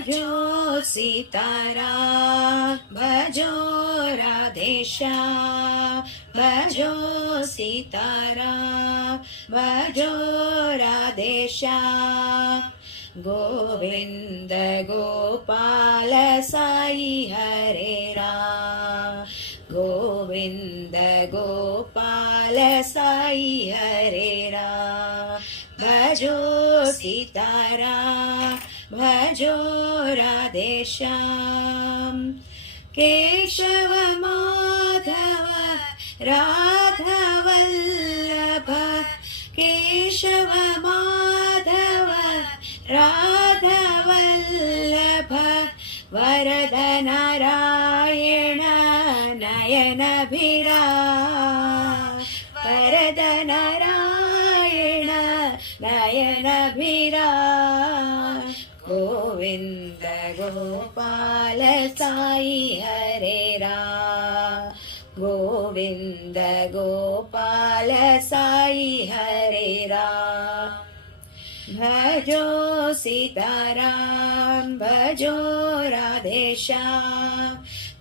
भजो सीताराम भजो राधेश्याम भजो सीताराम भजो राधेश्याम गोविंद गोपाल साई हरे राम गोविंद गोपाल साई हरे राम भजो सीताराम भजो राधेश्याम केशव माधव राधवल्लभ केशव माधव राधवल्लभ वरद नारायण नयनभिराम वरद नारायण नयनभिराम गोविंद गोपाल साई हरे राम गोविंद गोपाल साई हरे राम भजो सीताराम भजो राधेश्याम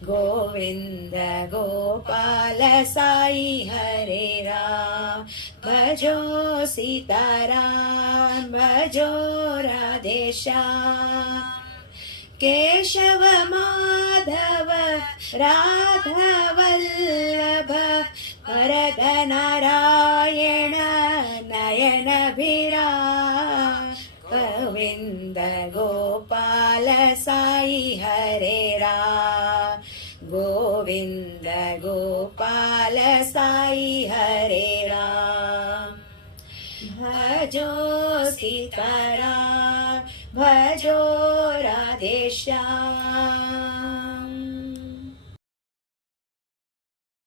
गोविंद गोपाल साई हरे राम भजो सीताराम भजो राधेश्याम केशव माधव राधवल्लभ वरद नारायण नयनभिराम गोविंद गोपाल साई हरे राम गोविंद गोपाल साई हरे राम भजो सीताराम भजो राधेश्याम